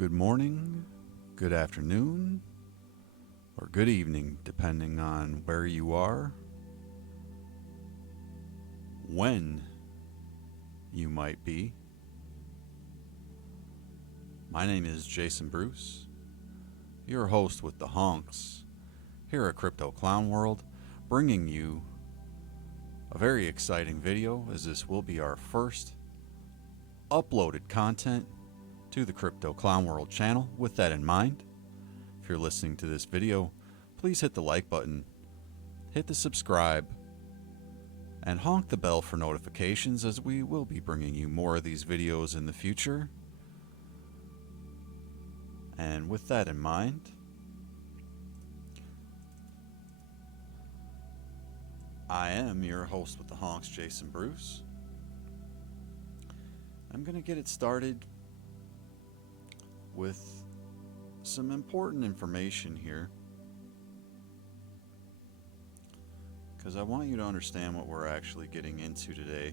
good morning, good afternoon, or good evening, depending on where you are, when you might be. My name is Jason Bruce, your host with the Honks here at Crypto Clown World, bringing you a very exciting video, as this will be our first uploaded content to the Crypto Clown World channel. With that in mind, if you're listening to this video, please hit the like button, hit the subscribe, and honk the bell for notifications, as we will be bringing you more of these videos in the future. And with that in mind, I am your host with the Honks, Jason Bruce. I'm going to get it started with some important information here, because I want you to understand what we're actually getting into today.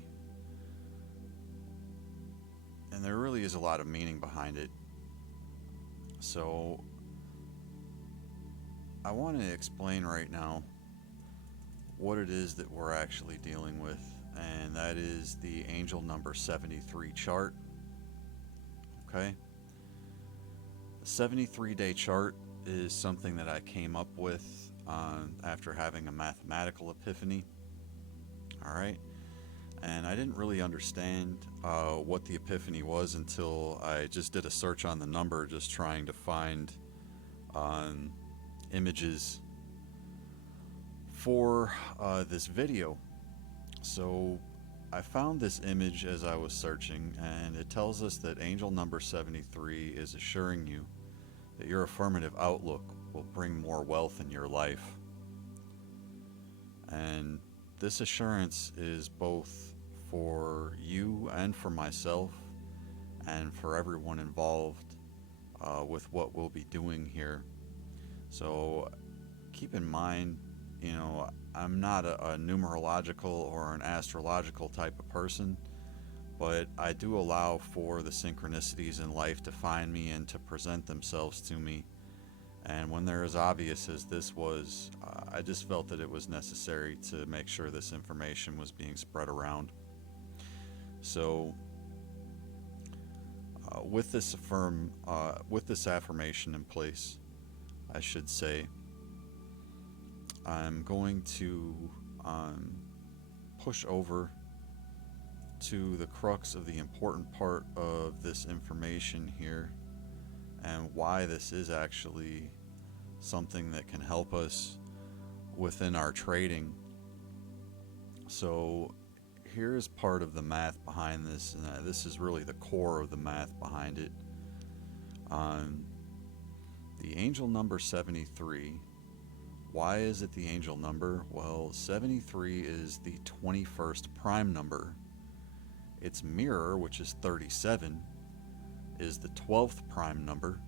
And there really is a lot of meaning behind it. So I want to explain right now what it is that we're actually dealing with, and that is the angel number 73 chart. Okay? The 73-day chart is something that I came up with after having a mathematical epiphany. Alright? And I didn't really understand what the epiphany was until I just did a search on the number, just trying to find images for this video. So I found this image as I was searching, and it tells us that angel number 73 is assuring you that your affirmative outlook will bring more wealth in your life. And this assurance is both for you and for myself and for everyone involved with what we'll be doing here. So keep in mind, I'm not a numerological or an astrological type of person, but I do allow for the synchronicities in life to find me and to present themselves to me. And when they're as obvious as this was, I just felt that it was necessary to make sure this information was being spread around. So with this affirmation in place, I should say, I'm going to push over to the crux of the important part of this information here, and why this is actually something that can help us within our trading. So here's part of the math behind this, and this is really the core of the math behind it. The angel number 73. Why is it the angel number? Well, 73 is the 21st prime number. Its mirror, which is 37, is the 12th prime number.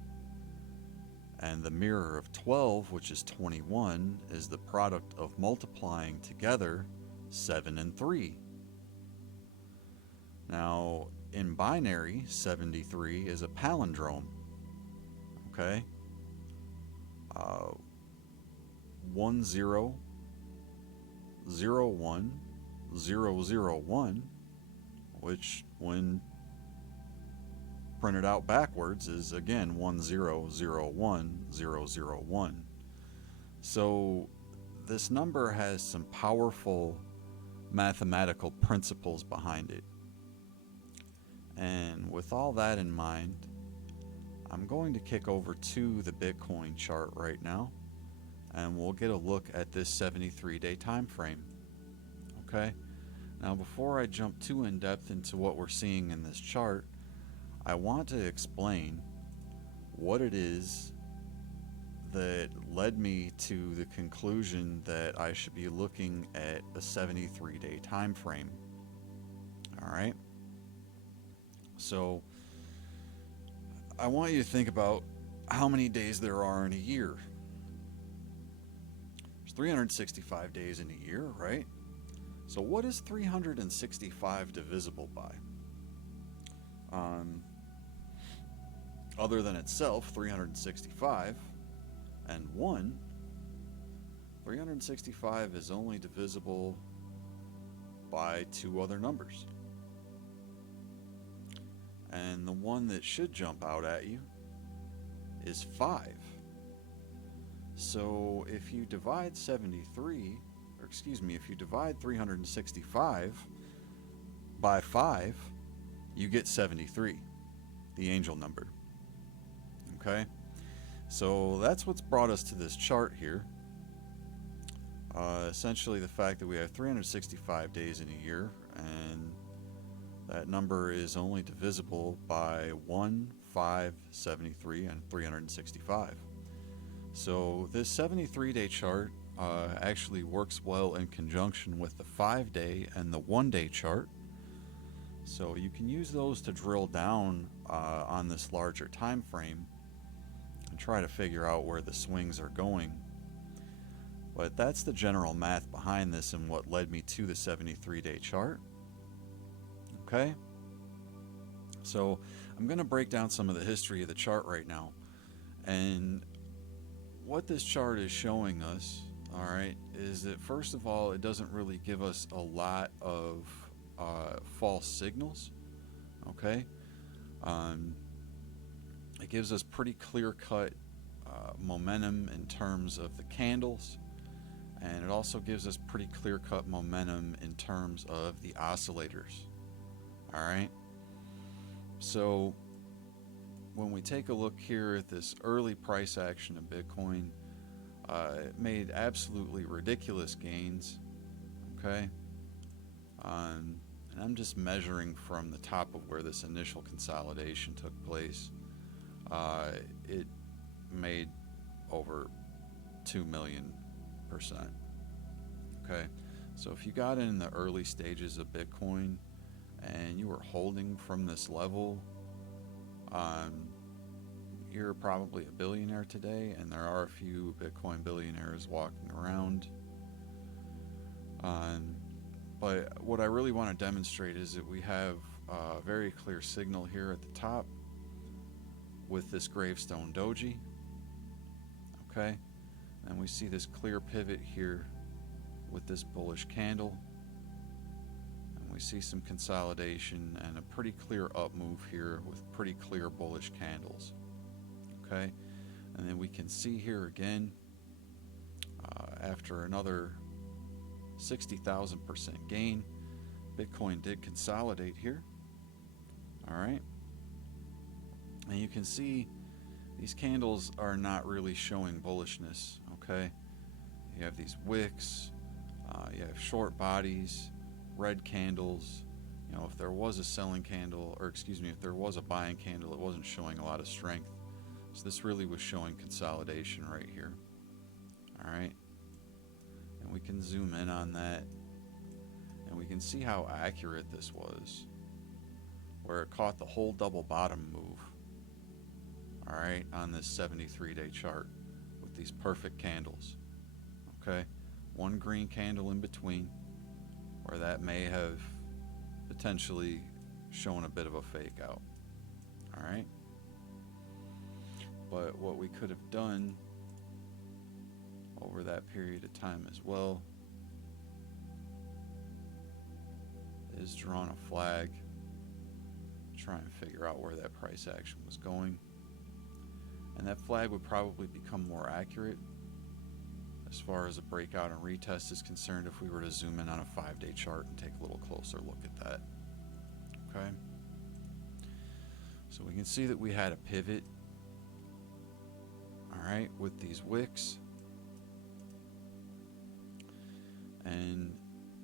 And the mirror of 12, which is 21, is the product of multiplying together 7 and 3. Now, in binary, 73 is a palindrome. Okay? 1 0 0 1 0 0 1, which when printed out backwards is again 1 0 0 1 0 0 1. So this number has some powerful mathematical principles behind it. And with all that in mind, I'm going to kick over to the Bitcoin chart right now, and we'll get a look at this 73-day time frame. Okay? Now, before I jump too in depth into what we're seeing in this chart, I want to explain what it is that led me to the conclusion that I should be looking at a 73-day time frame. All right? So I want you to think about how many days there are in a year. There's 365 days in a year, right? So what is 365 divisible by? other than itself, 365, and 1, 365 is only divisible by 2 other numbers. And the one that should jump out at you is 5. So if you divide 365 by 5, you get 73, the angel number. Okay? So that's what's brought us to this chart here. Essentially the fact that we have 365 days in a year, and that number is only divisible by 1, 5, 73, and 365. So this 73-day chart actually works well in conjunction with the 5-day and the 1-day chart. So you can use those to drill down on this larger time frame and try to figure out where the swings are going. But that's the general math behind this and what led me to the 73-day chart. Okay? So I'm going to break down some of the history of the chart right now. And what this chart is showing us, all right, is that first of all, it doesn't really give us a lot of false signals. Okay? It gives us pretty clear-cut momentum in terms of the candles. And it also gives us pretty clear-cut momentum in terms of the oscillators. All right. So when we take a look here at this early price action of Bitcoin, it made absolutely ridiculous gains. Okay. And I'm just measuring from the top of where this initial consolidation took place. It made over 2,000,000%. Okay, so if you got in the early stages of Bitcoin and you were holding from this level, you're probably a billionaire today, and there are a few Bitcoin billionaires walking around. But what I really want to demonstrate is that we have a very clear signal here at the top with this gravestone doji. Okay, and we see this clear pivot here with this bullish candle, and we see some consolidation and a pretty clear up move here with pretty clear bullish candles. Okay, and then we can see here again after another 60,000% gain, Bitcoin did consolidate here. All right, and you can see these candles are not really showing bullishness. Okay, you have these wicks, you have short bodies, red candles. You know, if there was a selling candle, or excuse me, if there was a buying candle, it wasn't showing a lot of strength. So this really was showing consolidation right here. All right, and we can zoom in on that, and we can see how accurate this was, where it caught the whole double bottom move. All right, on this 73-day chart with these perfect candles. Okay, one green candle in between, where that may have potentially shown a bit of a fake out. All right, but what we could have done over that period of time as well is drawn a flag, try and figure out where that price action was going. And that flag would probably become more accurate as far as a breakout and retest is concerned if we were to zoom in on a 5-day chart and take a little closer look at that. Okay, so we can see that we had a pivot, all right, with these wicks, and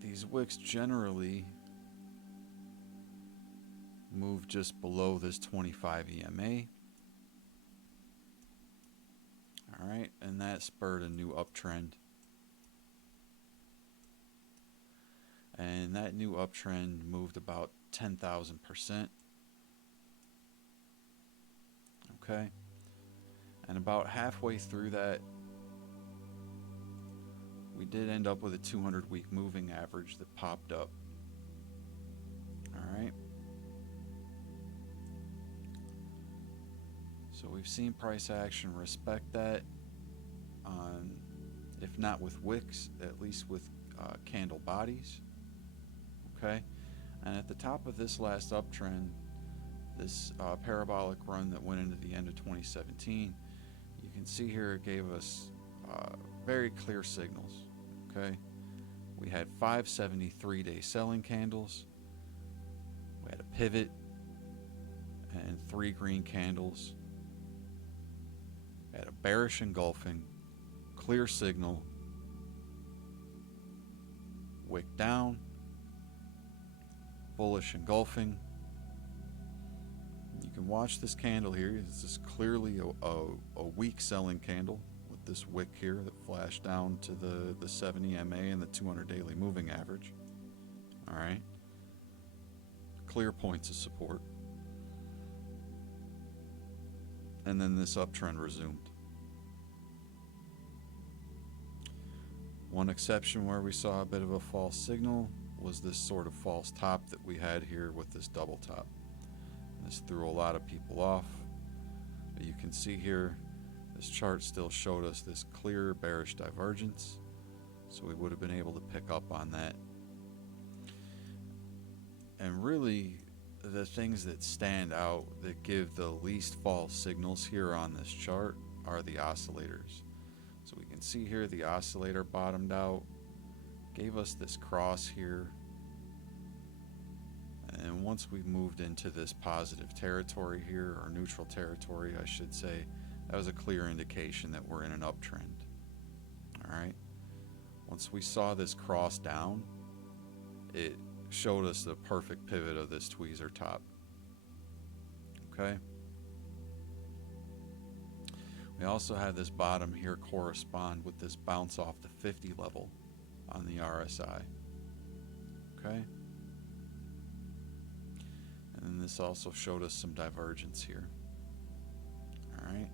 these wicks generally move just below this 25 EMA. All right, and that spurred a new uptrend. And that new uptrend moved about 10,000%. Okay, and about halfway through that, we did end up with a 200-week moving average that popped up. All right. So we've seen price action respect that, on, if not with wicks, at least with candle bodies. Okay, and at the top of this last uptrend, this parabolic run that went into the end of 2017, you can see here it gave us very clear signals. Okay, we had 5 73-day selling candles, we had a pivot, and 3 green candles. We had a bearish engulfing, clear signal, wick down, bullish engulfing. You can watch this candle here. This is clearly a weak selling candle with this wick here that flashed down to the 70 MA and the 200 daily moving average. All right. Clear points of support. And then this uptrend resumed. One exception where we saw a bit of a false signal was this sort of false top that we had here with this double top. This threw a lot of people off. But you can see here, this chart still showed us this clear bearish divergence, so we would have been able to pick up on that. And really, the things that stand out that give the least false signals here on this chart are the oscillators. So we can see here the oscillator bottomed out, gave us this cross here, and once we moved into this positive territory here, or neutral territory I should say, that was a clear indication that we're in an uptrend. Alright, once we saw this cross down, it showed us the perfect pivot of this tweezer top. Okay, we also had this bottom here correspond with this bounce off the 50 level on the RSI. Okay, and then this also showed us some divergence here. Alright,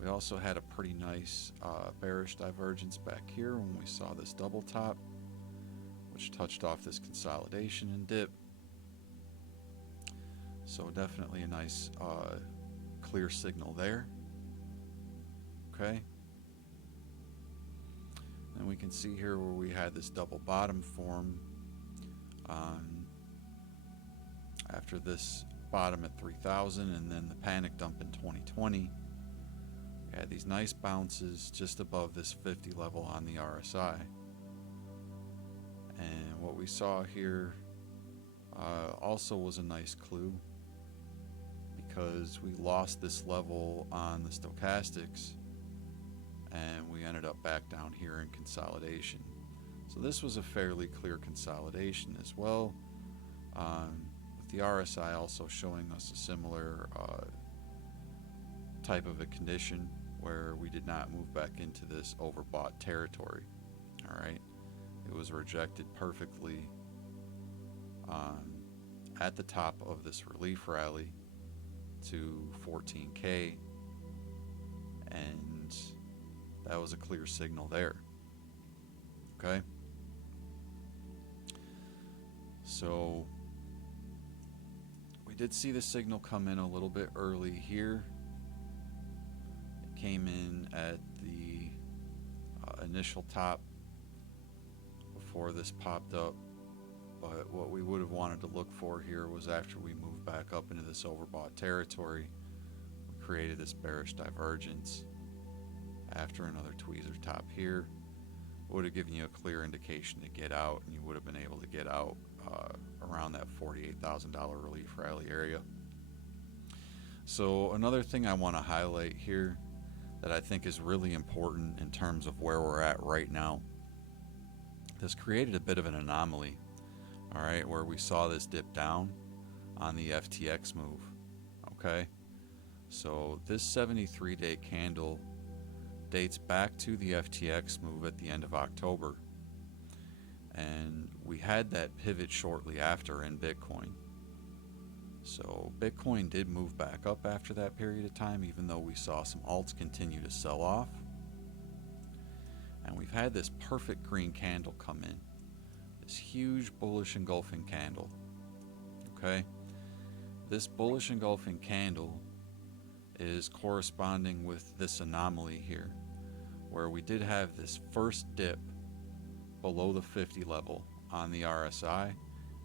we also had a pretty nice bearish divergence back here when we saw this double top, which touched off this consolidation and dip. So definitely a nice clear signal there. Okay, and we can see here where we had this double bottom form after this bottom at 3,000 and then the panic dump in 2020. We had these nice bounces just above this 50 level on the RSI. And what we saw here also was a nice clue, because we lost this level on the stochastics and we ended up back down here in consolidation. So this was a fairly clear consolidation as well, with the RSI also showing us a similar type of a condition where we did not move back into this overbought territory. Alright, it was rejected perfectly at the top of this relief rally to 14K, and that was a clear signal there. Okay, so we did see the signal come in a little bit early here. It came in at the initial top before this popped up, but what we would have wanted to look for here was after we moved back up into this overbought territory, we created this bearish divergence after another tweezer top here. Would have given you a clear indication to get out, and you would have been able to get out around that $48,000 relief rally area. So another thing I want to highlight here that I think is really important in terms of where we're at right now, this created a bit of an anomaly, all right, where we saw this dip down on the FTX move. Okay, so this 73-day candle dates back to the FTX move at the end of October, and we had that pivot shortly after in Bitcoin. So Bitcoin did move back up after that period of time, even though we saw some alts continue to sell off. And we've had this perfect green candle come in, this huge bullish engulfing candle. Okay, This bullish engulfing candle is corresponding with this anomaly here, where we did have this first dip below the 50 level on the RSI,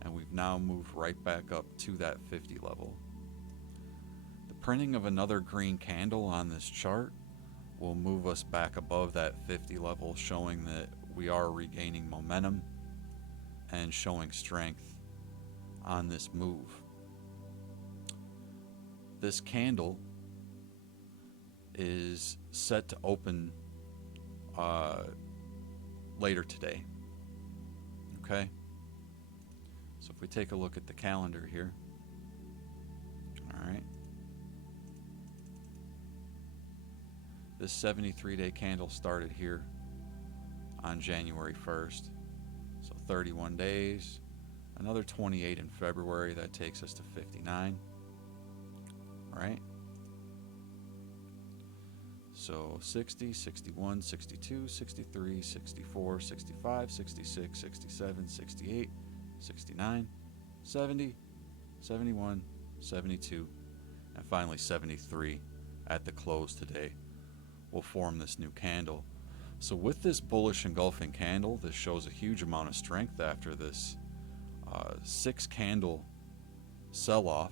and we've now moved right back up to that 50 level. The printing of another green candle on this chart will move us back above that 50 level, showing that we are regaining momentum and showing strength on this move. This candle is set to open later today. Okay, so if we take a look at the calendar here, all right, this 73-day candle started here on January 1st, so 31 days, another 28 in February, that takes us to 59, right? So 60, 61, 62, 63, 64, 65, 66, 67, 68, 69, 70, 71, 72, and finally 73 at the close today will form this new candle. So with this bullish engulfing candle, this shows a huge amount of strength after this 6 candle sell-off.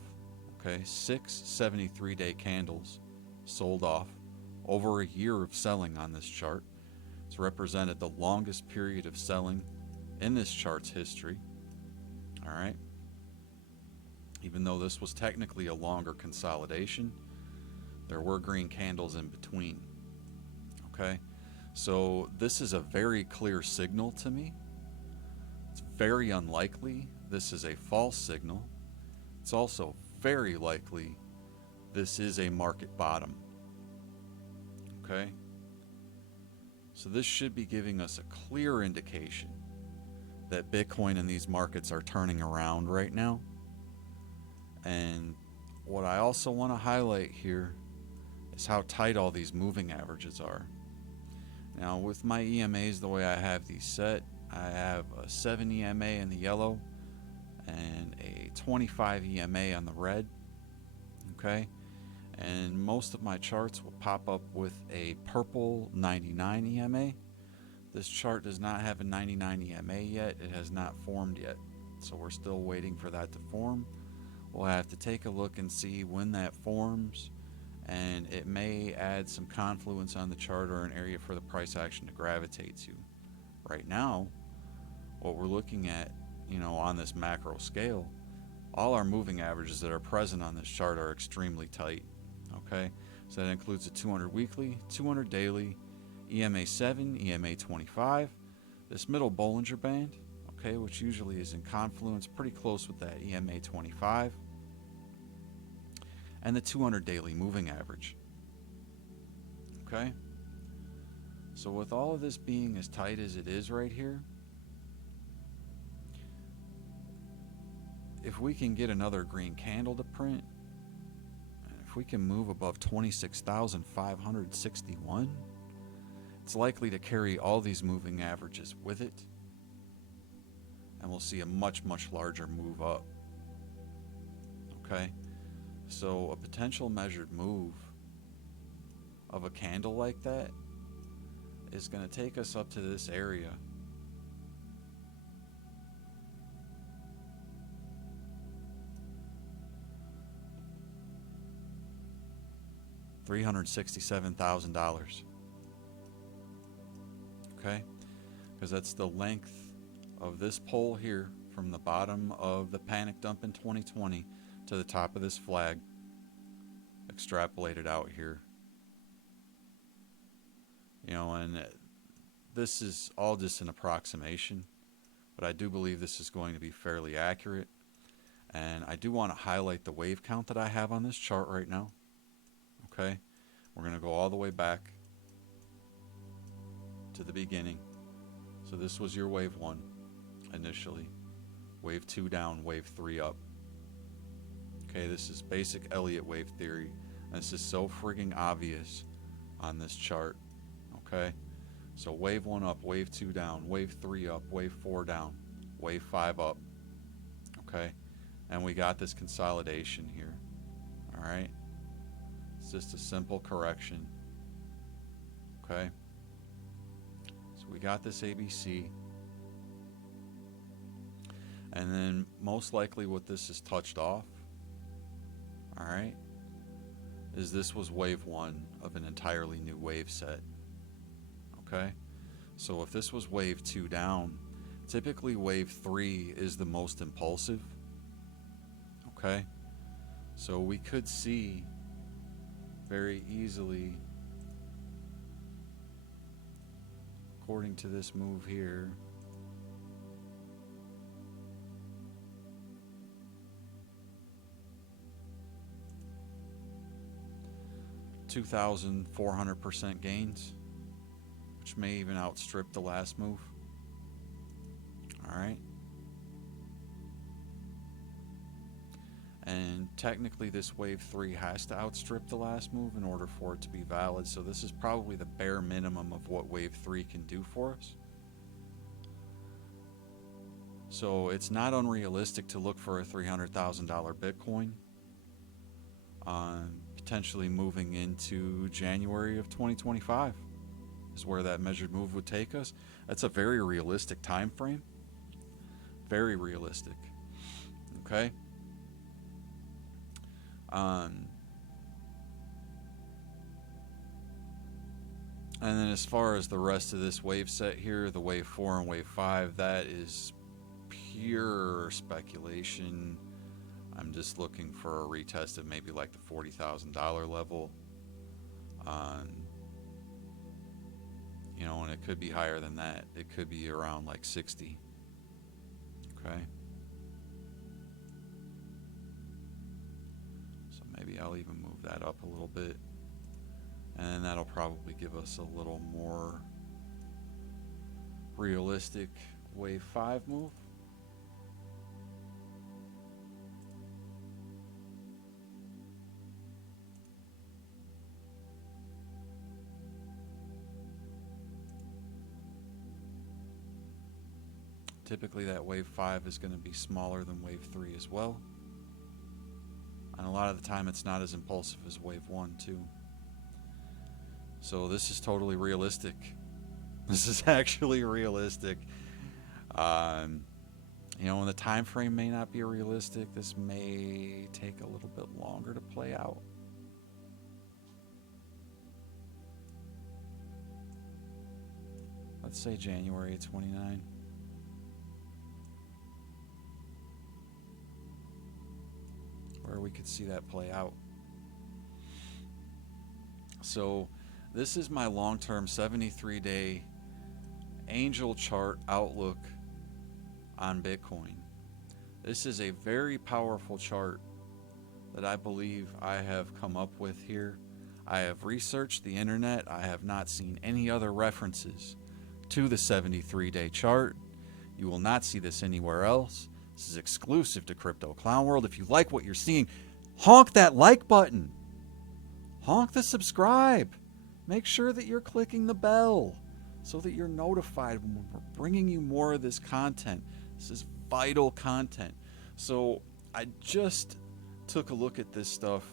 Okay, 6 73-day candles sold off. Over a year of selling on this chart. It's represented the longest period of selling in this chart's history. All right. Even though this was technically a longer consolidation, there were green candles in between. Okay. So this is a very clear signal to me. It's very unlikely this is a false signal. It's also very likely this is a market bottom. Okay, so this should be giving us a clear indication that Bitcoin and these markets are turning around right now. And what I also want to highlight here is how tight all these moving averages are. Now with my EMAs, the way I have these set, I have a 7 EMA in the yellow and a 25 EMA on the red. Okay, and most of my charts will pop up with a purple 99 EMA. This chart does not have a 99 EMA yet. It has not formed yet, so we're still waiting for that to form. We'll have to take a look and see when that forms, and it may add some confluence on the chart or an area for the price action to gravitate to. Right now, what we're looking at, on this macro scale, all our moving averages that are present on this chart are extremely tight. Okay, so that includes a 200 weekly, 200 daily, EMA 7, EMA 25, this middle Bollinger Band, okay, which usually is in confluence pretty close with that EMA 25, and the 200 daily moving average. Okay, so with all of this being as tight as it is right here, if we can get another green candle to print, if we can move above 26,561, it's likely to carry all these moving averages with it, and we'll see a much larger move up. Okay, so a potential measured move of a candle like that is going to take us up to this area. $367,000. Okay, because that's the length of this pole here from the bottom of the panic dump in 2020 to the top of this flag, extrapolated out here. And this is all just an approximation, but I do believe this is going to be fairly accurate. And I do want to highlight the wave count that I have on this chart right now. Okay, we're going to go all the way back to the beginning. So this was your wave 1 initially, wave 2 down, wave 3 up. Okay, this is basic Elliott wave theory. And this is so frigging obvious on this chart. Okay, so wave 1 up, wave 2 down, wave 3 up, wave 4 down, wave 5 up. Okay, and we got this consolidation here. All right, it's just a simple correction. Okay, so we got this ABC, and then most likely what this is touched off, all right, is this was wave one of an entirely new wave set. Okay, so if this was wave two down, typically wave three is the most impulsive. Okay, so we could see very easily, according to this move here, (2,400% gains, which may even outstrip the last move. All right. And technically this wave 3 has to outstrip the last move in order for it to be valid, so this is probably the bare minimum of what wave 3 can do for us. So it's not unrealistic to look for a $300,000 Bitcoin, potentially moving into January of 2025 is where that measured move would take us. That's a very realistic time frame. Very realistic. Okay. And then as far as the rest of this wave set here, the wave 4 and wave 5, that is pure speculation. I'm just looking for a retest of maybe like the $40,000 level. You know, and it could be higher than that. It could be around like 60. Okay. So maybe I'll even move that up a little bit. And then that'll probably give us a little more realistic wave 5 move. Typically that wave 5 is going to be smaller than wave 3 as well. And a lot of the time it's not as impulsive as wave 1 too. So this is totally realistic. This is actually realistic. You know, and the time frame may not be realistic. This may take a little bit longer to play out. Let's say January 29. Where we could see that play out. So this is my long-term 73-day angel chart outlook on Bitcoin. This is a very powerful chart that I believe I have come up with here. I have researched the internet. I have not seen any other references to the 73-day chart. You will not see this anywhere else. This is exclusive to Crypto Clown World. If you like what you're seeing, honk that like button. Honk the subscribe. Make sure that you're clicking the bell so that you're notified when we're bringing you more of this content. This is vital content. So I just took a look at this stuff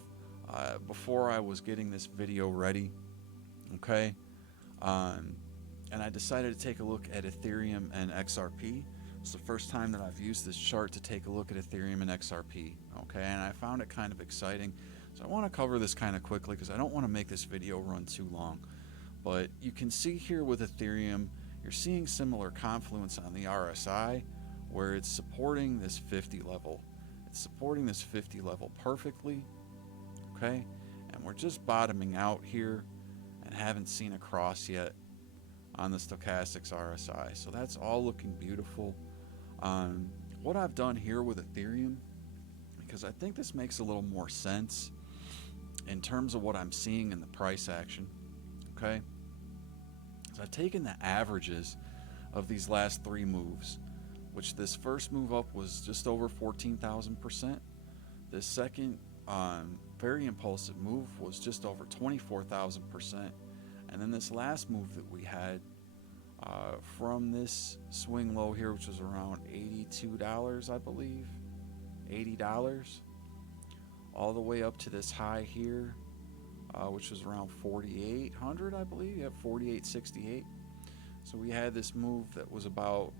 before I was getting this video ready. Okay. And I decided to take a look at Ethereum and XRP. It's the first time that I've used this chart to take a look at Ethereum and XRP, okay, and I found it kind of exciting. So I want to cover this kind of quickly because I don't want to make this video run too long. But you can see here with Ethereum, you're seeing similar confluence on the RSI where it's supporting this 50 level. It's supporting this 50 level perfectly, okay, and we're just bottoming out here and haven't seen a cross yet on the stochastics RSI. So that's all looking beautiful. What I've done here with Ethereum, because I think this makes a little more sense in terms of what I'm seeing in the price action, okay? So I've taken the averages of these last 3 moves, which this first move up was just over 14,000%. This second very impulsive move was just over 24,000%. And then this last move that we had from this swing low here, which was around $82, I believe, $80, all the way up to this high here, which was around 4,800, I believe. Yep, 4,868. So we had this move that was about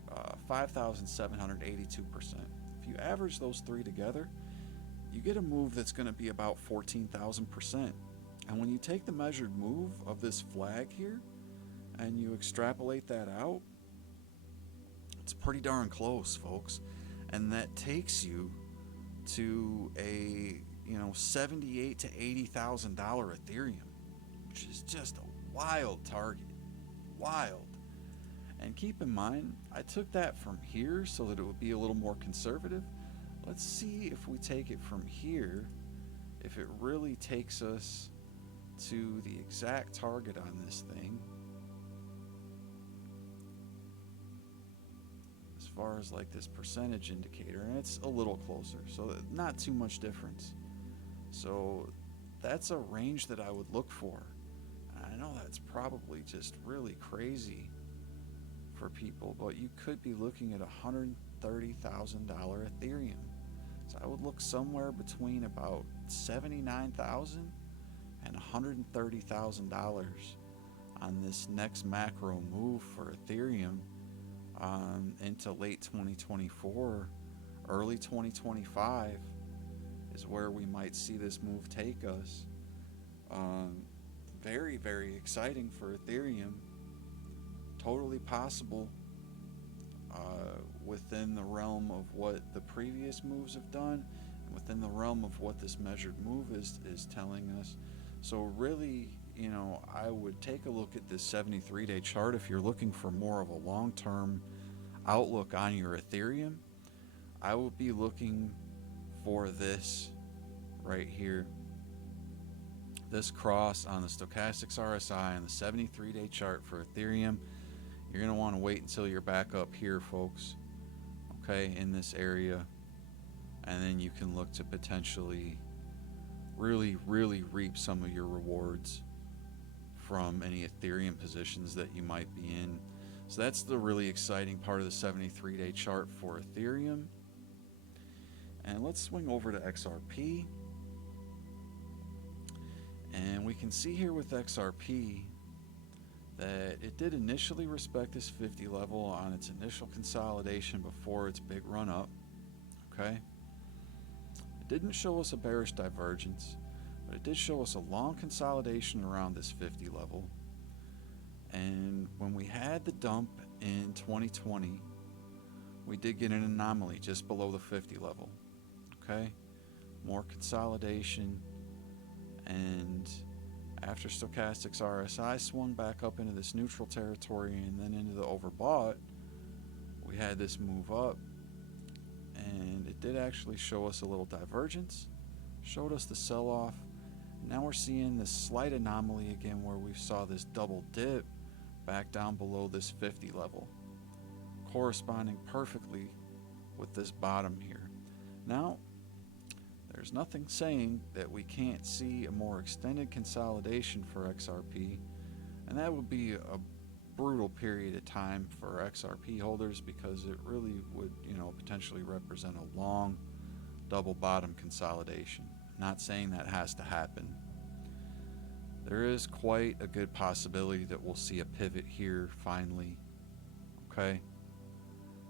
5,782%. If you average those three together, you get a move that's going to be about 14,000%. And when you take the measured move of this flag here and you extrapolate that out, it's pretty darn close, folks. And that takes you to a, $78,000 to $80,000 Ethereum, which is just a wild target. Wild. And keep in mind, I took that from here so that it would be a little more conservative. Let's see if we take it from here, if it really takes us to the exact target on this thing. As far as like this percentage indicator, and it's a little closer, so not too much difference. So that's a range that I would look for. I know that's probably just really crazy for people, but you could be looking at $130,000 Ethereum. So I would look somewhere between about $79,000 and $130,000 on this next macro move for Ethereum into late 2024, early 2025 is where we might see this move take us. Very, very exciting for Ethereum. Totally possible within the realm of what the previous moves have done, and within the realm of what this measured move is telling us. So really, I would take a look at this 73-day chart if you're looking for more of a long-term outlook on your Ethereum. I would be looking for this right here. This cross on the stochastics RSI and the 73-day chart for Ethereum. You're going to want to wait until you're back up here, folks, okay, in this area. And then you can look to potentially really, really reap some of your rewards from any Ethereum positions that you might be in. So that's the really exciting part of the 73-day chart for Ethereum. And let's swing over to XRP. And we can see here with XRP that it did initially respect this 50 level on its initial consolidation before its big run up. Okay, it didn't show us a bearish divergence, but it did show us a long consolidation around this 50 level. And when we had the dump in 2020, we did get an anomaly just below the 50 level. Okay, more consolidation, and after stochastics RSI swung back up into this neutral territory and then into the overbought, we had this move up, and it did actually show us a little divergence, showed us the sell-off. Now we're seeing this slight anomaly again where we saw this double dip back down below this 50 level, corresponding perfectly with this bottom here. Now, there's nothing saying that we can't see a more extended consolidation for XRP, and that would be a brutal period of time for XRP holders because it really would, potentially represent a long double bottom consolidation. Not saying that has to happen. There is quite a good possibility that we'll see a pivot here finally, okay,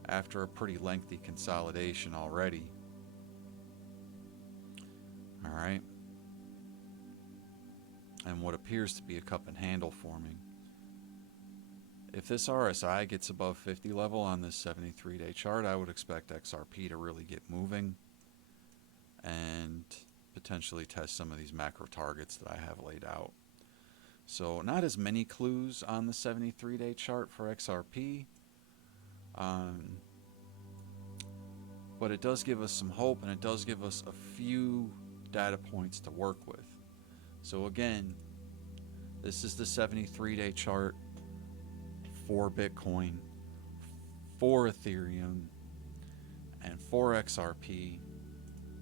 after a pretty lengthy consolidation already. All right, and what appears to be a cup and handle forming. If this RSI gets above 50 level on this 73-day chart, I would expect XRP to really get moving and potentially test some of these macro targets that I have laid out. So not as many clues on the 73-day chart for XRP, but it does give us some hope, and it does give us a few data points to work with. So again, this is the 73-day chart for Bitcoin, for Ethereum, and for XRP.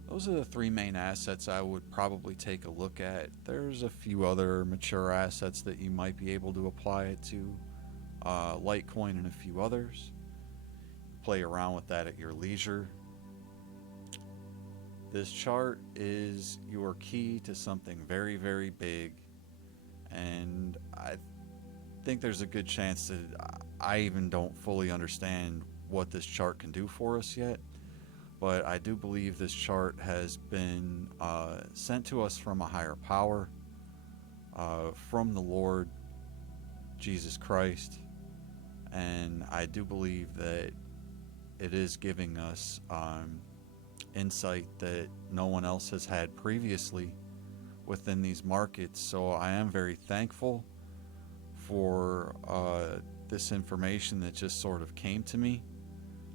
Those are the three main assets I would probably take a look at. There's a few other mature assets that you might be able to apply it to, Litecoin and a few others. Play around with that at your leisure. This chart is your key to something very, very big, and I think there's a good chance that I even don't fully understand what this chart can do for us yet. But I do believe this chart has been sent to us from a higher power, from the Lord Jesus Christ, and I do believe that it is giving us insight that no one else has had previously within these markets. So I am very thankful for this information that just sort of came to me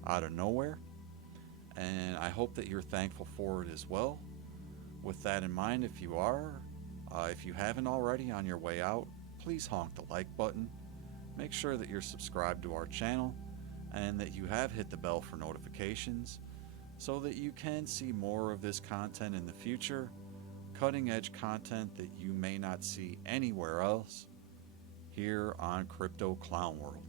out of nowhere, and I hope that you're thankful for it as well. With that in mind, if you are, if you haven't already on your way out, please honk the like button. Make sure that you're subscribed to our channel and that you have hit the bell for notifications so that you can see more of this content in the future, cutting edge content that you may not see anywhere else here on Crypto Clown World.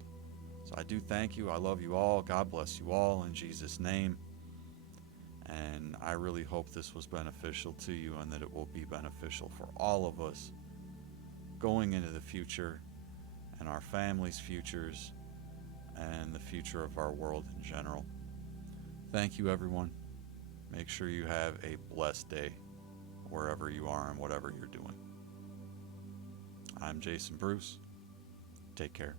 So I do thank you. I love you all. God bless you all in Jesus' name. And I really hope this was beneficial to you and that it will be beneficial for all of us going into the future and our families' futures and the future of our world in general. Thank you, everyone. Make sure you have a blessed day wherever you are and whatever you're doing. I'm Jason Bruce. Take care.